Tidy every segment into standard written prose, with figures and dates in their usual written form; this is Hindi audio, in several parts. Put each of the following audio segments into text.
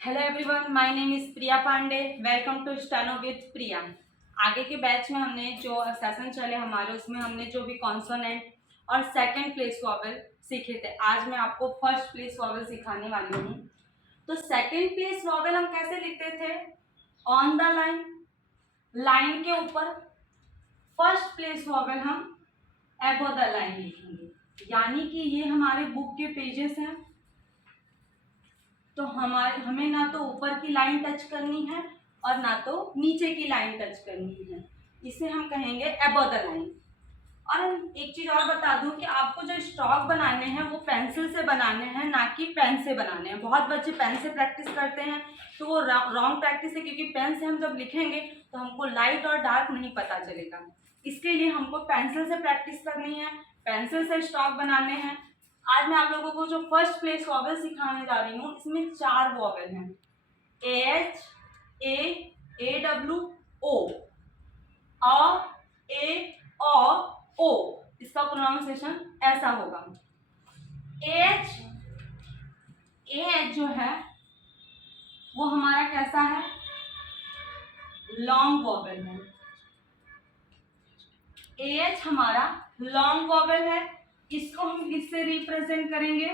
Hello everyone, my name is Priya Pandey. Welcome to steno with Priya. आगे के बैच में हमने जो सेशन चले हमारे, उसमें हमने जो भी कॉन्सोनेंट और सेकंड प्लेस वॉवेल सीखे थे, आज मैं आपको फर्स्ट प्लेस वॉवेल सिखाने वाली हूँ। तो सेकंड प्लेस वॉवेल हम कैसे लिखते थे? ऑन द लाइन, लाइन के ऊपर। फर्स्ट प्लेस वॉवेल हम अबव द लाइन लिखेंगे, यानी कि ये हमारे बुक के पेजेस हैं। तो हमें ना तो ऊपर की लाइन टच करनी है और ना तो नीचे की लाइन टच करनी है, इसे हम कहेंगे अबव द लाइन। और एक चीज और बता दूं कि आपको जो स्ट्रोक बनाने हैं वो पेंसिल से बनाने हैं, ना कि पेन से बनाने हैं। बहुत बच्चे पेन से प्रैक्टिस करते हैं, तो वो रॉन्ग प्रैक्टिस है, क्योंकि पेन से हम जब लिखेंगे तो हमको लाइट और डार्क नहीं पता चलेगा। इसके लिए हमको पेंसिल से प्रैक्टिस करनी है, पेंसिल से स्ट्रोक बनाने हैं। आज मैं आप लोगों को जो फर्स्ट प्लेस वॉवेल सिखाने जा रही हूँ, इसमें 4 वॉवेल हैं, AH, AW, O, ए और ओ। इसका प्रोनाउंसिएशन ऐसा होगा। एच जो है वो हमारा कैसा है? लॉन्ग वॉवेल है। एच हमारा लॉन्ग वॉवेल है। इसको हम किससे रिप्रेजेंट करेंगे?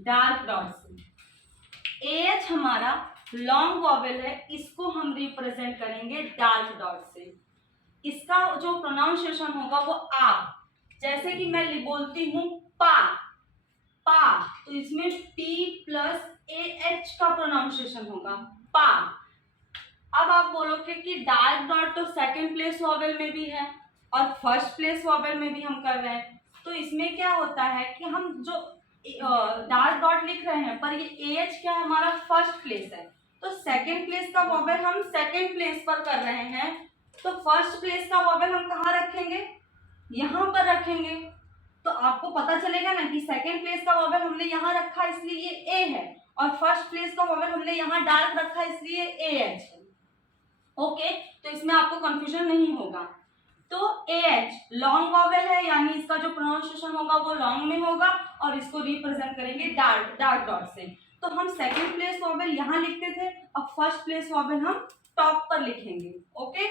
डार्क डॉट से। एच हमारा लॉन्ग वॉवेल है, इसको हम रिप्रेजेंट करेंगे डार्क डॉट से। इसका जो प्रोनाउंसिएशन होगा वो आ। जैसे कि मैं बोलती हूँ पा, पा, तो इसमें P प्लस AH का प्रोनाउंसिएशन होगा, पा। अब आप बोलोगे कि डार्क डॉट तो सेकंड प्लेस वॉवेल में भी है और फर्स्ट प्लेस वॉवेल में भी हम कर रहे हैं, तो इसमें क्या होता है कि हम जो डार्क डॉट लिख रहे हैं पर ये AH क्या है? हमारा फर्स्ट प्लेस है, तो सेकंड प्लेस का वॉवेल हम सेकंड प्लेस पर कर रहे हैं, तो फर्स्ट प्लेस का वॉवेल हम कहाँ रखेंगे? यहाँ पर रखेंगे। तो आपको पता चलेगा ना कि सेकंड प्लेस का वॉवेल हमने यहाँ रखा इसलिए ये ए है, और फर्स्ट प्लेस का वॉवेल हमने यहाँ डार्क रखा इसलिए AH है। ओके, तो इसमें आपको कंफ्यूजन नहीं होगा। तो AH लॉन्ग वॉवेल है, यानी इसका जो प्रोनाउंसिएशन होगा वो लॉन्ग में होगा, और इसको रिप्रेजेंट करेंगे डार्क डॉट से। तो हम सेकंड प्लेस वॉवेल यहाँ लिखते थे, और फर्स्ट प्लेस वॉवेल हम टॉप पर लिखेंगे। ओके,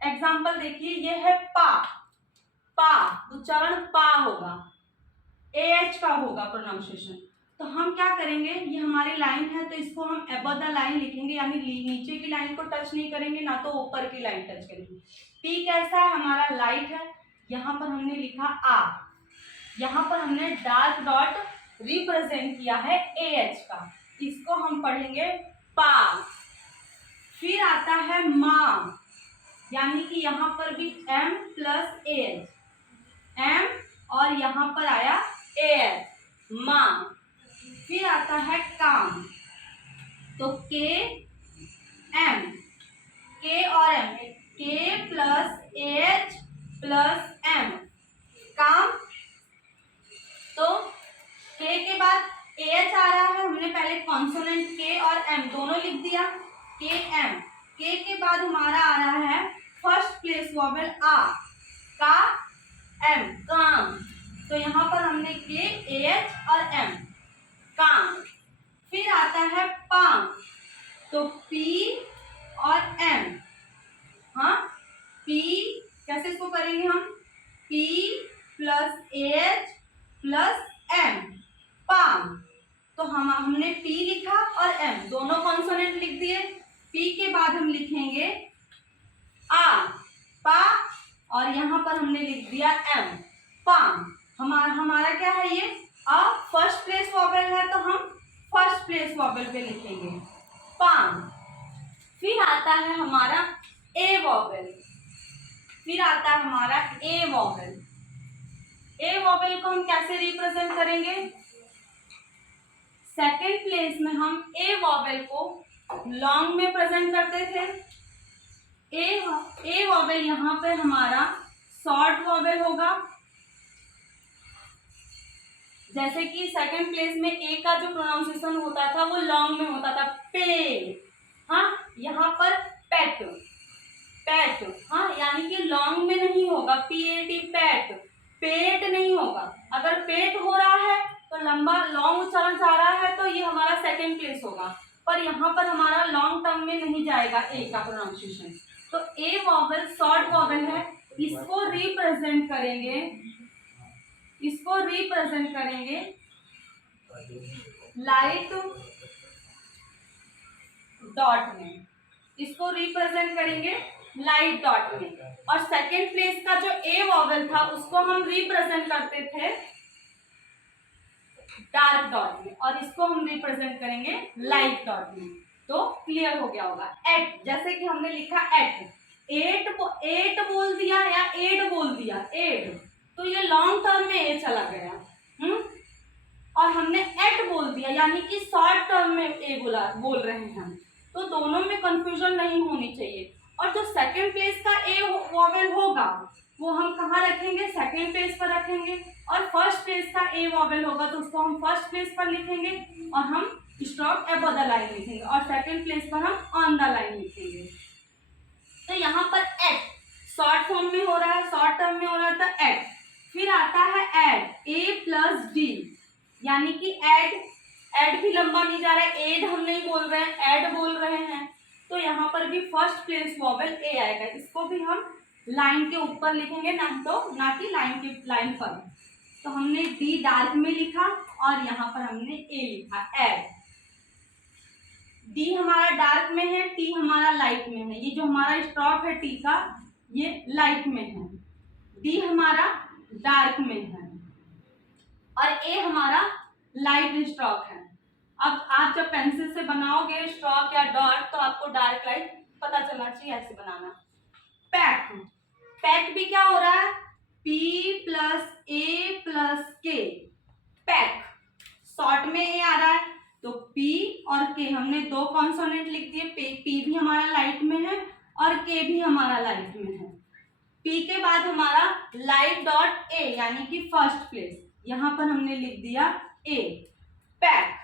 एग्जाम्पल देखिए, ये है पा, पा, उच्चारण पा होगा, AH का होगा प्रोनाउंसिएशन। तो हम क्या करेंगे, ये हमारी लाइन है तो इसको हम अबव द लाइन लिखेंगे, यानी नीचे की लाइन को टच नहीं करेंगे, ना तो ऊपर की लाइन टच करेंगे। P कैसा है? हमारा लाइट है। यहाँ पर हमने लिखा आ, यहाँ पर हमने डार्क डॉट रिप्रेजेंट किया है AH का, इसको हम पढ़ेंगे पा। फिर आता है माँ, यानी कि यहाँ पर भी M प्लस AH, M और यहाँ पर आया AH, माँ। फिर आता है काम, तो K M, K और M, K plus AH plus M, काम। तो K के बाद AH आ रहा है, हमने पहले कॉन्सोनेंट K और M दोनों लिख दिया, K M। K के बाद हमारा आ रहा है फर्स्ट प्लेस वॉवेल आ, का M, काम। तो यहाँ पर हमने K, AH और M, काम। फिर आता है पाम, तो P और M, हाँ, P कैसे इसको करेंगे हम? P plus AH plus M, palm. तो हमने P लिखा और M दोनों कॉन्सोनेंट लिख दिए। P के बाद हम लिखेंगे आ, पा, और यहाँ पर हमने लिख दिया M, पाम। हमारा क्या है? ये अ फर्स्ट प्लेस वॉवेल है, तो हम फर्स्ट प्लेस वॉवेल पे लिखेंगे पाम। फिर आता है हमारा ए वॉवेल, फिर आता है हमारा ए वॉवेल। ए वॉवेल को हम कैसे रिप्रेजेंट करेंगे? सेकंड प्लेस में हम ए वॉवेल को लॉन्ग में प्रेजेंट करते थे। ए वॉवेल यहाँ पे हमारा शॉर्ट वॉवेल होगा, जैसे कि सेकंड प्लेस में ए का जो प्रोनाउंसिएशन होता था वो लॉन्ग में होता था, पे। हाँ, यहाँ पर पेट, पेट, हाँ, यानी कि लॉन्ग में नहीं होगा, P PAT पैट, पेट नहीं होगा। अगर पेट हो रहा है तो लंबा लॉन्ग उच्चारण जा रहा है तो ये हमारा सेकेंड प्लेस होगा, पर यहाँ पर हमारा लॉन्ग टर्म में नहीं जाएगा ए का प्रोनाउंसिएशन। तो ए वॉवेल शॉर्ट वॉवेल है, इसको रिप्रेजेंट करेंगे, इसको रिप्रेजेंट करेंगे लाइट डॉट में, इसको रिप्रेजेंट करेंगे लाइट डॉट में। और सेकेंड प्लेस का जो ए वॉवेल था उसको हम रिप्रेजेंट करते थे डार्क डॉट में, और इसको हम रिप्रेजेंट करेंगे लाइट डॉट में। तो क्लियर हो गया होगा। एट, जैसे कि हमने लिखा एट, एट बोल दिया या एड बोल दिया, एड, तो ये लॉन्ग टर्म में ए चला गया। और हमने एट बोल दिया यानी कि शॉर्ट टर्म में ए बोल रहे हैं हम, तो दोनों में कंफ्यूजन नहीं होनी चाहिए। और जो सेकेंड प्लेस का ए वॉवेल होगा वो हम कहाँ रखेंगे, सेकेंड प्लेस पर रखेंगे, और फर्स्ट प्लेस का ए वॉवेल होगा तो उसको हम फर्स्ट प्लेस पर लिखेंगे और हम स्टॉप अबव द लाइन लिखेंगे, और सेकेंड प्लेस पर हम ऑन द लाइन लिखेंगे। तो यहाँ पर एट शॉर्ट फॉर्म में हो रहा है, शॉर्ट टर्म में हो रहा है तो एट। फिर आता है एड, ए प्लस डी, यानी कि एड भी लंबा नहीं जा रहा है, एड हम नहीं बोल रहे हैं, एड बोल रहे हैं, तो यहाँ पर भी फर्स्ट प्लेस वॉवेल ए आएगा। इसको भी हम लाइन के ऊपर लिखेंगे, ना कि लाइन पर। तो हमने डी डार्क में लिखा और यहाँ पर हमने ए लिखा, एड। डी हमारा डार्क में है, टी हमारा लाइट में है। ये जो हमारा स्ट्रोक है टी का, ये लाइट में है, डी हमारा डार्क में है और ए हमारा लाइट स्ट्रोक है। अब आप जब पेंसिल से बनाओगे स्ट्रोक या डॉट तो आपको डार्क लाइट पता चलना चाहिए, ऐसे बनाना। पैक, पैक भी क्या हो रहा है, पी प्लस ए प्लस के, पैक। शॉर्ट में ए आ रहा है तो पी और के, हमने दो कॉन्सोनेंट लिख दिए, पी भी हमारा लाइट में है और के भी हमारा लाइट में है। पी के बाद हमारा लाइट डॉट ए यानी कि फर्स्ट प्लेस, यहां पर हमने लिख दिया ए, पैक।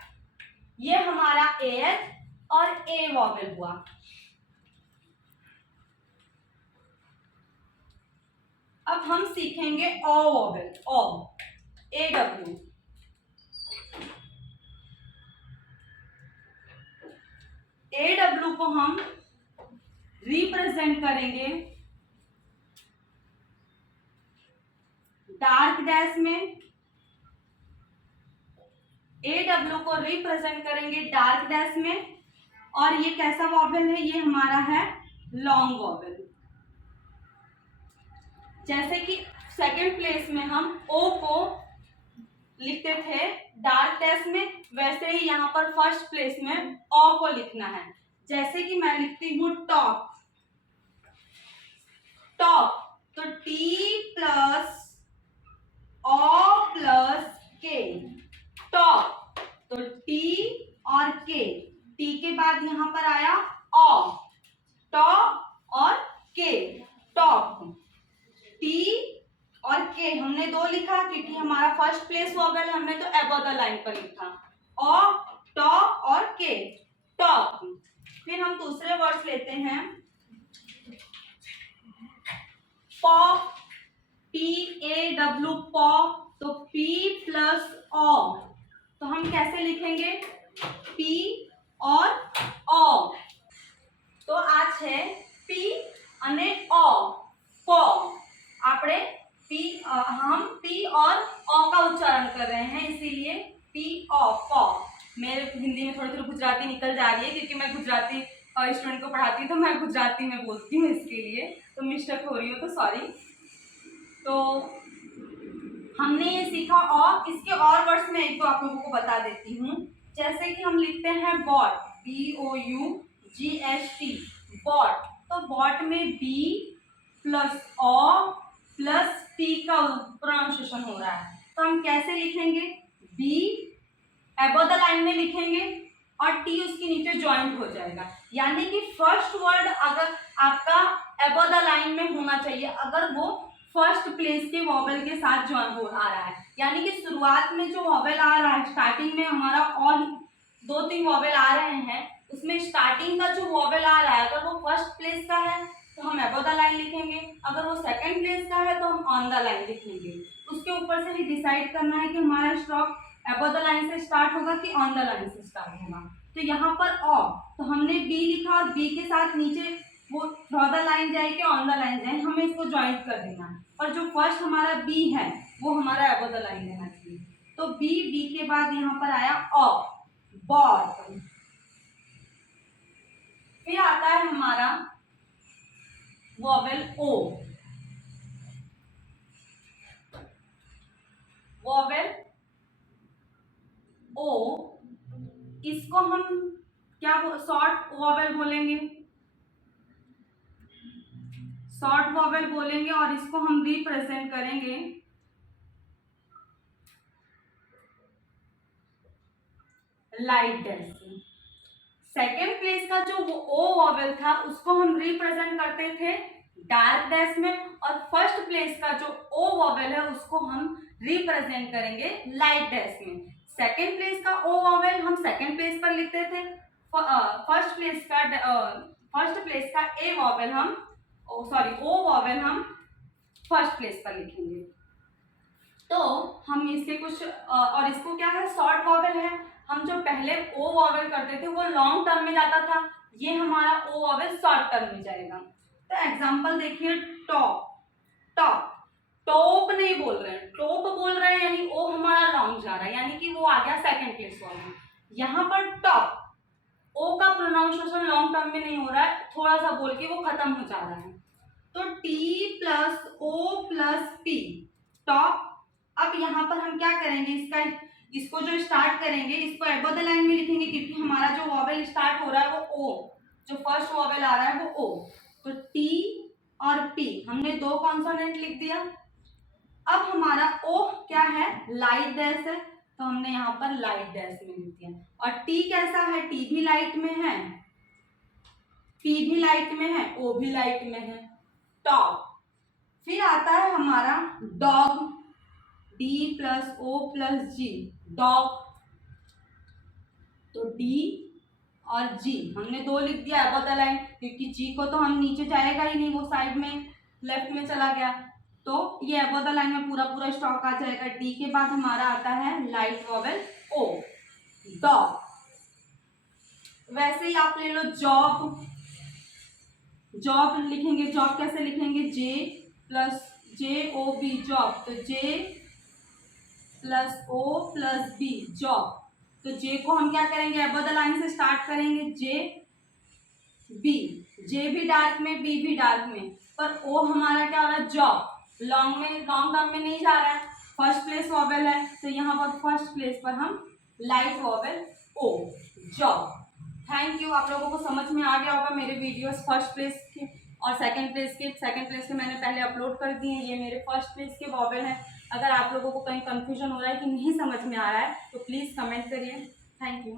ये हमारा एच और ए वॉवेल हुआ। अब हम सीखेंगे O vowel, O, A W. A W को हम रिप्रेजेंट करेंगे डार्क डैश में, ए डब्ल्यू को रिप्रेजेंट करेंगे डार्क डैश में। और ये कैसा वॉवेल है, ये हमारा है लॉन्ग वॉवेल। जैसे कि सेकेंड प्लेस में हम ओ को लिखते थे डार्क डैश में, वैसे ही यहाँ पर फर्स्ट प्लेस में ओ को लिखना है। जैसे कि मैं लिखती हूँ टॉप, टॉप, तो टी प्लस ओ प्लस के, टॉप, तो टी और के, टी के बाद यहाँ पर आया ओ, टॉप और के, टॉप। टी और के हमने दो लिखा क्योंकि हमारा फर्स्ट प्लेस वॉवेल है, हमने तो अबव द लाइन पर लिखा, ओ, टॉप और के, टॉप। फिर हम दूसरे वर्ड्स लेते हैं, पॉ, पी ए डब्ल्यू, पॉ, तो पी प्लस ओ, तो हम कैसे लिखेंगे, पी और ओ। तो आ छे पी अने ओ, पॉ। आपने पी, हम पी और ओ का उच्चारण कर रहे हैं, इसीलिए पी ओ, पॉ। मेरे हिंदी में थोड़ी थोड़ी गुजराती निकल जा रही है क्योंकि मैं गुजराती स्टूडेंट को पढ़ाती हूँ, तो मैं गुजराती में बोलती हूँ, इसके लिए तो मिस्टेक हो रही हो तो सॉरी। तो हमने ये सीखा, और इसके और वर्ड्स में एक दो आप लोगों को बता देती हूँ। जैसे कि हम लिखते हैं बॉट, BOUGHT, बॉट, तो बॉट में B plus O plus T का प्रोनाउंसिएशन हो रहा है, तो हम कैसे लिखेंगे, बी अबव द लाइन में लिखेंगे और टी उसके नीचे ज्वाइंट हो जाएगा। यानी कि फर्स्ट वर्ड अगर आपका अबव द लाइन में होना चाहिए अगर वो फर्स्ट प्लेस के वॉवेल के साथ ज्वाइन हो आ रहा है, यानी कि शुरुआत में जो वॉवेल आ रहा है, स्टार्टिंग में हमारा और दो तीन वॉवेल आ रहे हैं, उसमें स्टार्टिंग का जो वॉवेल आ रहा है अगर वो फर्स्ट प्लेस का है तो हम अबव द लाइन लिखेंगे, अगर वो सेकंड प्लेस का है तो हम ऑन द लाइन लिखेंगे। उसके ऊपर से ही डिसाइड करना है कि हमारा स्ट्रोक अबव द लाइन से स्टार्ट होगा कि ऑन द लाइन से स्टार्ट होगा। तो यहाँ पर तो हमने बी लिखा और बी के साथ नीचे वो थ्रू द लाइन जाए कि ऑन द लाइन जाए, हमें इसको ज्वाइंट कर देना है। और जो फर्स्ट हमारा बी है वो हमारा अबव द लाइन लेना चाहिए। तो बी के बाद यहाँ पर आया बॉट। फिर आता है हमारा वॉवेल ओ। वॉवेल ओ, इसको हम क्या शॉर्ट वॉवेल बोलेंगे, शॉर्ट वॉवेल बोलेंगे और इसको हम रिप्रेजेंट करेंगे लाइट डैश से। सेकेंड प्लेस का जो ओ वॉवेल था उसको हम रिप्रेजेंट करते थे डार्क डैश में, और फर्स्ट प्लेस का जो ओ वॉवेल है उसको हम रिप्रेजेंट करेंगे लाइट डैश में। सेकेंड प्लेस का ओ वॉवेल हम सेकेंड प्लेस पर लिखते थे, फर्स्ट प्लेस का ए वॉवेल हम ओ वॉवेल हम फर्स्ट प्लेस पर लिखेंगे। तो हम इसके कुछ और इसको क्या है, शॉर्ट वॉवेल है। हम जो पहले ओ वॉवेल करते थे वो लॉन्ग टर्म में जाता था, ये हमारा ओ वॉवेल शॉर्ट टर्म में जाएगा। तो एग्जांपल देखिए, टॉप, टॉप, टॉप नहीं बोल रहे हैं, टॉप बोल रहे हैं, यानी ओ हमारा लॉन्ग जा रहा है, यानी कि वो आ गया सेकंड प्लेस वाला। यहाँ पर टॉप, ओ का प्रोनाउंसिएशन लॉन्ग टर्म में नहीं हो रहा है, थोड़ा सा बोल के वो खत्म हो जा रहा है। तो T plus O plus P, top. अब यहाँ पर हम क्या करेंगे, इसको जो स्टार्ट करेंगे इसको अबव द लाइन में लिखेंगे, क्योंकि हमारा जो वॉवेल स्टार्ट हो रहा है वो ओ, जो फर्स्ट वॉवेल आ रहा है वो ओ। तो टी और पी हमने दो कॉन्सोनेंट लिख दिया। अब हमारा ओ क्या है, लाइट डैश है, तो हमने यहाँ पर लाइट डैश में लिख दिया। और टी कैसा है, टी भी लाइट में है, पी भी लाइट में है, ओ भी लाइट में है, टॉप। फिर आता है हमारा dog, D plus O plus G, dog. तो डी और जी हमने दो लिख दिया अबव द लाइन, क्योंकि जी को तो हम नीचे जाएगा ही नहीं, वो साइड में लेफ्ट में चला गया, तो ये अबव द लाइन में पूरा पूरा स्टॉक आ जाएगा। डी के बाद हमारा आता है लाइट वॉवेल ओ, डॉग। वैसे ही आप ले लो जॉब, जॉब लिखेंगे, जॉब कैसे लिखेंगे, J plus J O B, job. तो J plus O plus B, job. तो जे को हम क्या करेंगे, अबव द लाइन से स्टार्ट करेंगे, जे बी, जे भी डार्क में, बी भी डार्क में, पर ओ हमारा क्या हो रहा है, जॉब, लॉन्ग टर्म में नहीं जा रहा है, फर्स्ट प्लेस वॉवेल है, तो यहाँ पर फर्स्ट प्लेस पर हम light vowel O, job. Thank you, आप लोगों को समझ में आ गया होगा मेरे वीडियोस फर्स्ट प्लेस के और सेकंड प्लेस के मैंने पहले अपलोड कर दिए हैं। ये मेरे फर्स्ट प्लेस के वॉवेल हैं। अगर आप लोगों को कहीं कंफ्यूजन हो रहा है कि नहीं समझ में आ रहा है तो प्लीज़ कमेंट करिए। Thank you.